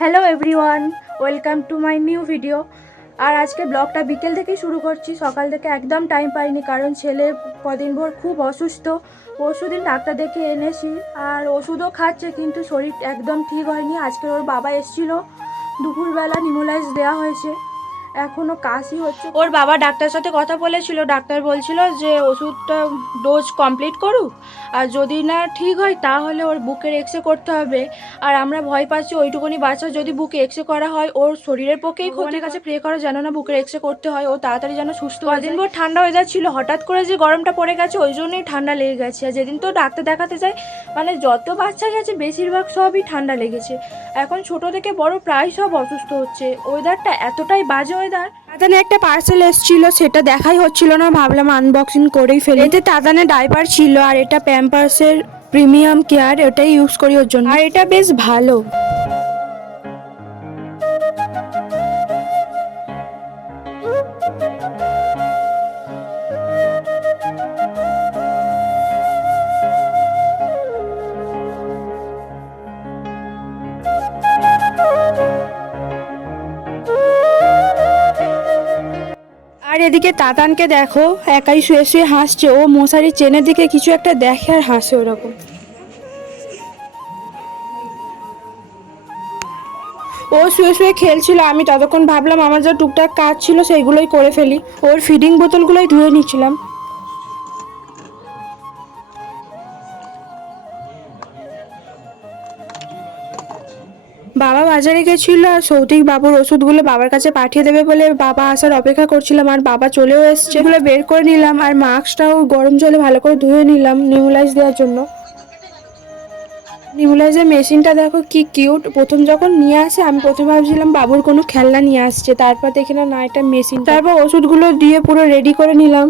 Hello everyone, welcome to my new video. আর আজকে ব্লগটা বিকেল থেকেই শুরু করছি, সকাল থেকে একদম টাইম পাইনি, কারণ ছেলে কদিন ভোর খুব অসুস্থ। পরশুদিন ডাক্তার দেখে এনেছি আর ওষুধও খাচ্ছে, কিন্তু শরীর একদম ঠিক হয়নি। আজকে ওর বাবা এসেছিল, দুপুরবেলা নিমোলাইজ দেওয়া হয়েছে, এখনও কাশি হচ্ছে। ওর বাবা ডাক্তার সাথে কথা বলেছিল, ডাক্তার বলছিল যে ওষুধটা ডোজ কমপ্লিট করুক, আর যদি না ঠিক হয় তাহলে ওর বুকের এক্সরে করতে হবে। আর আমরা ভয় পাচ্ছি ওইটুকুনি বাচ্চা যদি বুকে এক্সরে করা হয় ওর শরীরের পক্ষেই ক্ষতির কাছে প্রে করা যেন না বুকের এক্সরে করতে হয়, ও তাড়াতাড়ি যেন সুস্থ হয়। কদিন ভোর ঠান্ডা ওয়েদার ছিল, হঠাৎ করে যে গরমটা পড়ে গেছে ওই জন্যই ঠান্ডা লেগে গেছে। আর যেদিন তো ডাক্তার দেখাতে যায়, মানে যত বাচ্চা গেছে বেশিরভাগ সবই ঠান্ডা লেগেছে। এখন ছোট থেকে বড় প্রায় সব অসুস্থ হচ্ছে, ওয়েদারটা এতটাই বাজে ওয়েদার। তাতানে একটা পার্সেল এসেছিল, সেটা দেখাই হচ্ছিল না, ভাবলাম আনবক্সিং করেই ফেলি। এতে তাতানে ডাইপার ছিল আর এটা প্যাম্পার্সের প্রিমিয়াম কেয়ার, ওটাই ইউজ করি ওর জন্য, আর এটা বেশ ভালো। আর এদিকে তাতানকে দেখো, একাই শুয়ে শুয়ে হাসছে, ও মশারির চেনের দিকে কিছু একটা দেখে আর হাসে ওরকম। ও শুয়ে শুয়ে খেলছিল, আমি ততক্ষণ ভাবলাম আমার যা টুকটাক কাজ ছিল সেইগুলোই করে ফেলি। ওর ফিডিং বোতলগুলোই ধুয়ে নিচ্ছিলাম। বাবা বাজারে গেছিল আর সৌতিক বাবুর ওষুধগুলো বাবার কাছে পাঠিয়ে দেবে বলে বাবা আসার অপেক্ষা করছিলাম, আর বাবা চলেও এসছে। এগুলো বের করে নিলাম আর মাস্কটাও গরম জলে ভালো করে ধুয়ে নিলাম নিউলাইজ দেওয়ার জন্য। নিউলাইজের মেশিনটা দেখো কি কিউট। প্রথম যখন নিয়ে আসে আমি প্রথমে ভাবছিলাম বাবুর কোনো খেলনা নিয়ে আসছে, তারপর দেখি না এটা মেশিন। তারপর ওষুধগুলো দিয়ে পুরো রেডি করে নিলাম।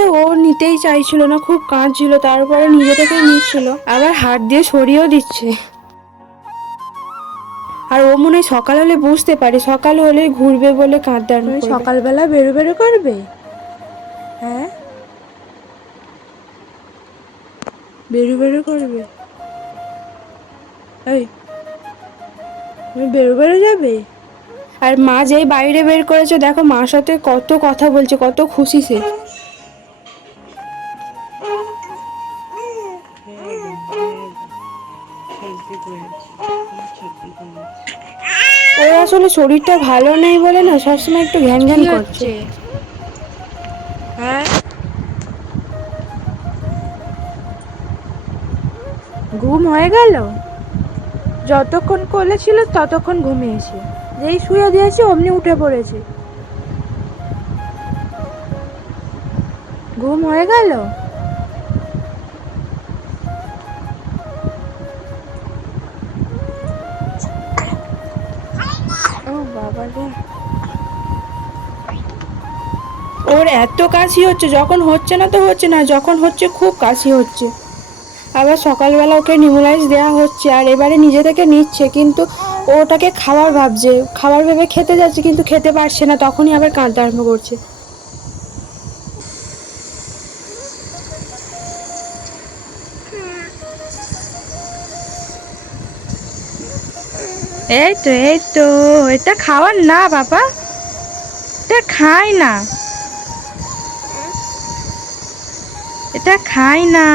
তো ও নিতেই চাইছিল না, খুব কাঁদছিল, তারপরে নিজে থেকেই নিচ্ছিল, আবার হাত দিয়ে সরিয়েও দিচ্ছে। আর ও মনে হয় সকাল হলে বুঝতে পারে, সকাল হলে ঘুরবে বলে কাঁদতে আরম্ভ করবে। সকালবেলা বেরো বেরো করবে? হ্যাঁ, বেরো বেরো করবে? এই তুমি বেরো বেরো যাবে? আর মা যেই বাইরে বের করেছে দেখো, মার সাথে কত কথা বলছে, কত খুশি সে। ওর আসলে শরীরটা ভালো নেই বলে না সবসময় একটু ঘ্যান ঘ্যান করছে। হ্যাঁ, ঘুম হয়ে গেল? যতক্ষণ কোলে ছিল ততক্ষণ ঘুমিয়েছে, যেই শুয়ে দিয়েছে অমনি উঠে পড়েছে। ঘুম হয়ে গেল? ও বাবা রে, ওর এত কাশি হচ্ছে, যখন হচ্ছে না তো হচ্ছে না, যখন হচ্ছে খুব কাশি হচ্ছে। আবার সকালবেলা ওকে নিউলাইজ দেওয়া হচ্ছে, আর এবারে নিজে থেকে নিচ্ছে, কিন্তু ওটাকে খাবার ভাবছে, খাবার ভেবে খেতে যাচ্ছে কিন্তু খেতে পারছে না, তখনই আবার কাঁদতে আরম্ভ করছে। এই তো এই তো, এটা খাওয়ার না বাবা, এটা খাই না, এটা খাই না।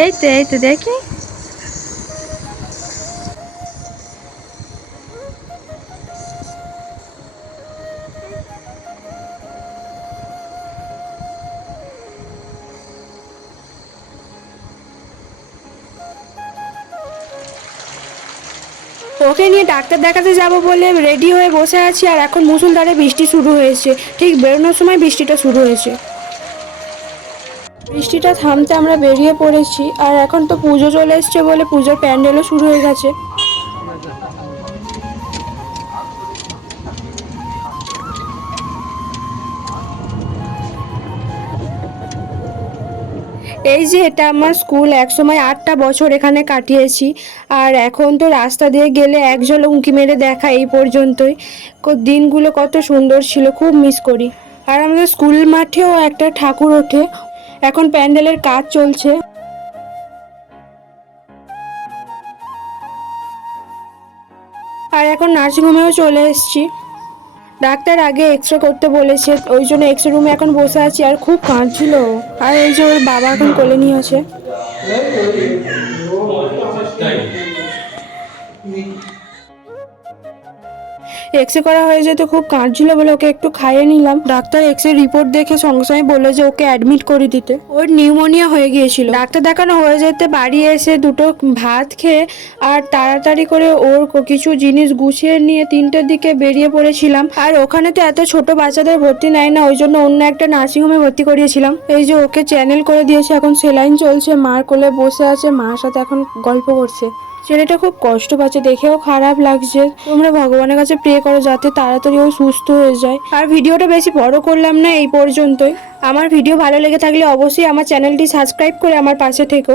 এই তো দেখি। ও ওকে নিয়ে ডাক্তার দেখাতে যাব বলে রেডি হয়ে বসে আছি, আর এখন মুষলধারে বৃষ্টি শুরু হয়েছে। ঠিক বেরোনোর সময় বৃষ্টিটা শুরু হয়েছে। বৃষ্টিটা থামতে আমরা বেরিয়ে পড়েছি, আর এখন তো পুজো চলে এসছে বলে পুজোর প্যান্ডেলও শুরু হয়ে গেছে। এই যে এটা আমার স্কুল, একসময় 8টা বছর এখানে কাটিয়েছি, আর এখন তো রাস্তা দিয়ে গেলে একজল উঁকি মেরে দেখা এই পর্যন্তই। দিনগুলো কত সুন্দর ছিল, খুব মিস করি। আর আমাদের স্কুল মাঠেও একটা ঠাকুর ওঠে, এখন প্যান্ডেলের কাজ চলছে। আর এখন নার্সিংহোমেও চলে এসেছি। ডাক্তার আগে এক্সরে করতে বলেছে, ওই জন্য এক্সরে রুমে এখন বসে আছি, আর খুব কাঁদছিল। আর এই যে ওর বাবা এখন কোলে নিয়ে আছে। এক্সরে করা হয়ে যেতে খুব কাঁদছিল বলে ওকে একটু খাইয়ে নিলাম। ডাক্তার এক্সরে রিপোর্ট দেখে সঙ্গে সঙ্গে বললো যে ওকে অ্যাডমিট করে দিতে, ওর নিউমোনিয়া হয়ে গিয়েছিল। ডাক্তার দেখানো হয়ে যেতে বাড়ি এসে দুটো ভাত খেয়ে আর তাড়াতাড়ি করে ওর কিছু জিনিস গুছিয়ে নিয়ে 3টের দিকে বেরিয়ে পড়েছিলাম। আর ওখানে তো এত ছোট বাচ্চাদের ভর্তি নেয় না, ওই জন্য অন্য একটা নার্সিংহোমে ভর্তি করিয়েছিলাম। এই যে ওকে চ্যানেল করে দিয়েছে, এখন সেলাইন চলছে, মার কোলে বসে আছে, মার সাথে এখন গল্প করছে। ছেলেটা খুব কষ্ট পাচ্ছে, দেখেও খারাপ লাগছে। তোমরা ভগবানের কাছে প্রে করো যাতে তাড়াতাড়ি ও সুস্থ হয়ে যায়। আর ভিডিওটা বেশি বড় করলাম না, এই পর্যন্তই। আমার ভিডিও ভালো লেগে থাকলে অবশ্যই আমার চ্যানেলটি সাবস্ক্রাইব করে আমার পাশে থেকো।